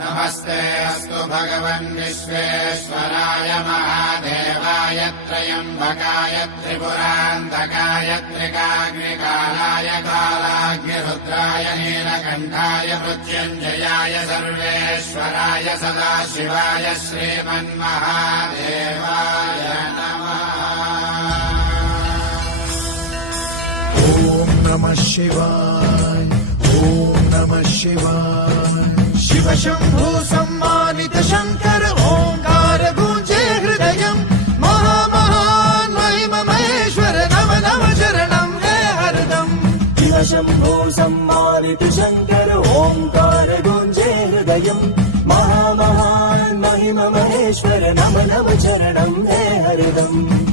नमस्ते अस्तु भगवन् विश्वेश्वराय महादेवाय त्र्यम्बकाय त्रिपुरान्तकाय त्रिकाग्निकालाय कालाग्निरुद्राय नीलकण्ठाय मृत्युञ्जयाय सर्वेश्वराय सदाशिवाय श्रीमन्महादेवाय नमः। ॐ नमः शिवाय, ॐ नमः शिवाय। शिव शंभो सम्मानित शंकर ओंकार गूंजे हृदयम् महामहान् महिम महेश्वर नम नम शरणं हे हरदम्। शिव शंभो सम्मानित शंकर ओंकार गूंजे हृदयम् महामहान् महिम महेश्वर नम नम शरणं हे हरदम्।